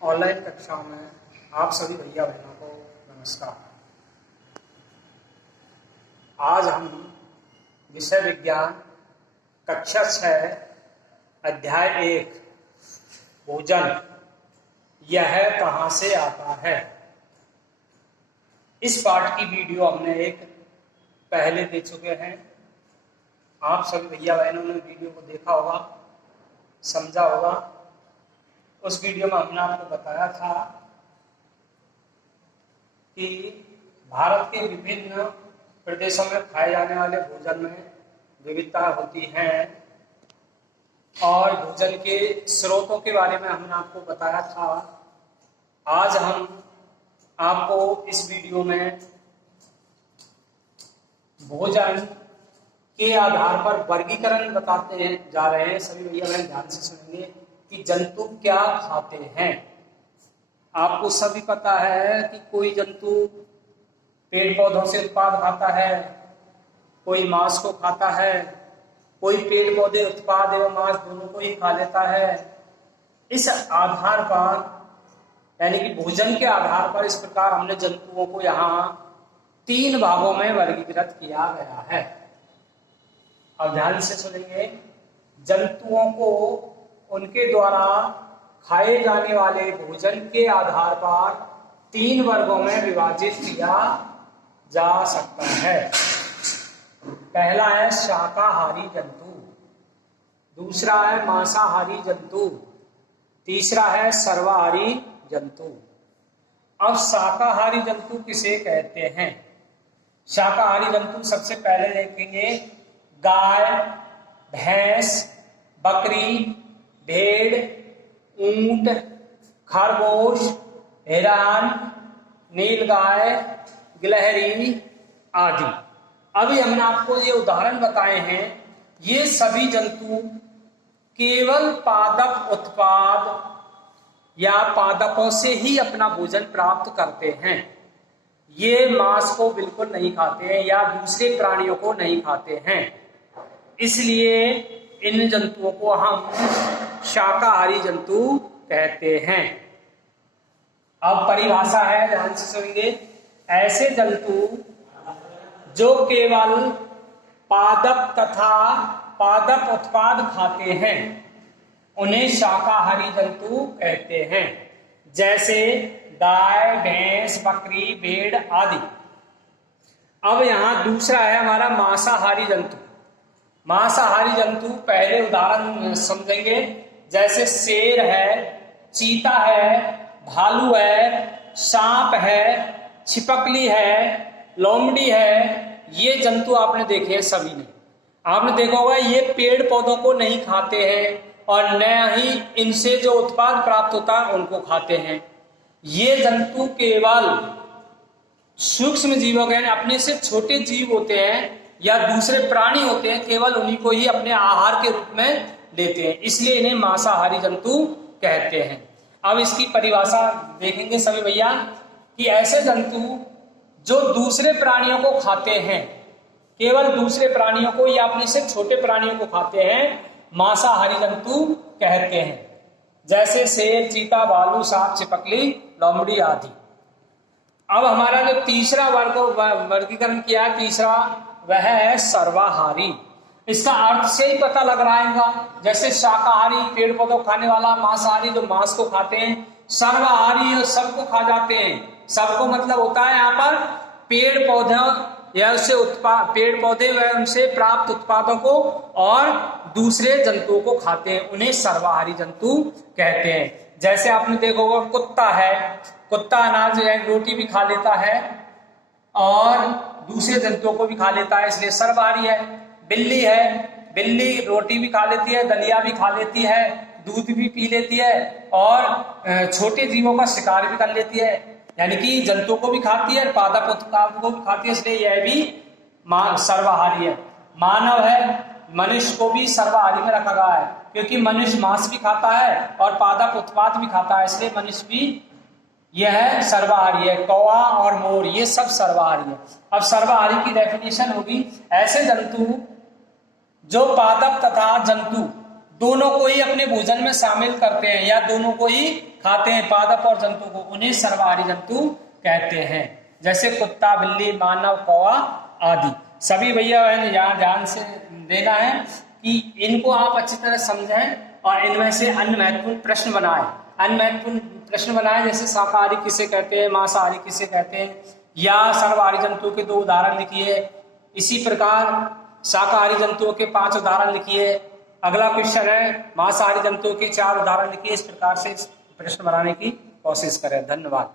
Online कक्षाओं में आप सभी भैया बहनों को नमस्कार। आज हम विषय विज्ञान कक्षा 6 अध्याय 1 भोजन यह कहाँ से आता है, इस पाठ की वीडियो हमने एक पहले दे चुके हैं। आप सभी भैया बहनों ने वीडियो को देखा होगा, समझा होगा। उस वीडियो में हमने आपको बताया था कि भारत के विभिन्न प्रदेशों में खाए जाने वाले भोजन में विविधता होती है और भोजन के स्रोतों के बारे में हमने आपको बताया था। आज हम आपको इस वीडियो में भोजन के आधार पर वर्गीकरण बताते हैं जा रहे हैं। सभी भैया बहन ध्यान से सुनेंगे कि जंतु क्या खाते हैं। आपको सभी पता है कि कोई जंतु पेड़ पौधों से उत्पाद खाता है, कोई मांस को खाता है, कोई पेड़ पौधे उत्पाद एवं मांस दोनों को ही खा लेता है। इस आधार पर यानी कि भोजन के आधार पर इस प्रकार हमने जंतुओं को यहाँ 3 भागों में वर्गीकृत किया गया है। अब ध्यान से सुनेंगे। जंतुओं को उनके द्वारा खाए जाने वाले भोजन के आधार पर 3 वर्गों में विभाजित किया जा सकता है। पहला है शाकाहारी जंतु, दूसरा है मांसाहारी जंतु, तीसरा है सर्वाहारी जंतु। अब शाकाहारी जंतु किसे कहते हैं? शाकाहारी जंतु सबसे पहले देखेंगे गाय, भैंस, बकरी, भेड़, ऊंट, खरगोश, हिरण, नीलगाय, गिलहरी आदि। अभी हमने आपको ये उदाहरण बताए हैं। ये सभी जंतु केवल पादप उत्पाद या पादपों से ही अपना भोजन प्राप्त करते हैं। ये मांस को बिल्कुल नहीं खाते हैं या दूसरे प्राणियों को नहीं खाते हैं, इसलिए इन जंतुओं को हम शाकाहारी जंतु कहते हैं। अब परिभाषा है, ध्यान से सुनिए। ऐसे जंतु जो केवल पादप तथा पादप उत्पाद खाते हैं उन्हें शाकाहारी जंतु कहते हैं, जैसे गाय, भैंस, बकरी, भेड़ आदि। अब यहां दूसरा है हमारा मांसाहारी जंतु। मांसाहारी जंतु पहले उदाहरण समझेंगे, जैसे शेर है, चीता है, भालू है, सांप है, छिपकली है, लोमड़ी है। ये जंतु आपने देखे हैं सभी ने। आपने देखा होगा ये पेड़ पौधों को नहीं खाते हैं और न ही इनसे जो उत्पाद प्राप्त होता है उनको खाते हैं। ये जंतु केवल सूक्ष्म जीवों के अपने से छोटे जीव होते हैं या दूसरे प्राणी होते हैं, केवल उन्हीं को ही अपने आहार के रूप में लेते हैं, इसलिए इन्हें मांसाहारी जंतु कहते हैं। अब इसकी परिभाषा देखेंगे सभी भैया कि ऐसे जंतु जो दूसरे प्राणियों को खाते हैं, केवल दूसरे प्राणियों को या अपने से छोटे प्राणियों को खाते हैं, मांसाहारी जंतु कहते हैं, जैसे शेर, चीता, भालू, सांप, छिपकली, लोमड़ी आदि। अब हमारा जो तीसरा वर्गीकरण किया है, तीसरा वह है सर्वाहारी। इसका अर्थ से ही पता लग रहा है, जैसे शाकाहारी पेड़ पौधों खाने वाला, मांसाहारी जो मांस को खाते हैं, सर्वाहारी सबको खा जाते हैं। सबको मतलब होता है यहाँ पर पेड़ पौधों या उससे पेड़ पौधे व उनसे प्राप्त उत्पादों को और दूसरे जंतुओं को खाते हैं, उन्हें सर्वाहारी जंतु कहते हैं। जैसे आपने देखा होगा कुत्ता है, कुत्ता अनाज रोटी भी खा लेता है और दूसरे जंतुओं को भी खा लेता है, इसलिए सर्वाहारी है। बिल्ली है, बिल्ली रोटी भी खा लेती है, दलिया भी खा लेती है, दूध भी पी लेती है और छोटे जीवों का शिकार भी कर लेती है, यानी कि जंतुओं को भी खाती है, पादप उत्पाद को भी खाती है, इसलिए यह भी सर्वाहारी है। मानव है, मनुष्य को भी सर्वाहारी में रखा गया है, क्योंकि मनुष्य मांस भी खाता है और पादप उत्पाद भी खाता है, इसलिए मनुष्य भी यह सर्वाहारी है। कौवा और मोर ये सब सर्वाहारी है। अब सर्वाहारी की डेफिनेशन होगी, ऐसे जंतु जो पादप तथा जंतु दोनों को ही अपने भोजन में शामिल करते हैं या दोनों को ही खाते हैं, पादप और जंतु को, उन्हें सर्वाहारी जंतु कहते हैं। जैसे कुत्ता, बिल्ली, मानव, कौवा आदि। सभी भैया बहन यहाँ ध्यान से देना है कि इनको आप अच्छी तरह समझें और इनमें से अन्य महत्वपूर्ण प्रश्न बनाएं। अन्य महत्वपूर्ण प्रश्न बनाएं जैसे शाकाहारी किसे कहते हैं, मांसाहारी किसे कहते हैं, या सर्वहारी जंतु के 2 उदाहरण लिखिए। इसी प्रकार शाकाहारी जंतुओं के 5 उदाहरण लिखिए। अगला क्वेश्चन है मांसाहारी जंतुओं के 4 उदाहरण लिखिए। इस प्रकार से प्रश्न बनाने की कोशिश करें। धन्यवाद।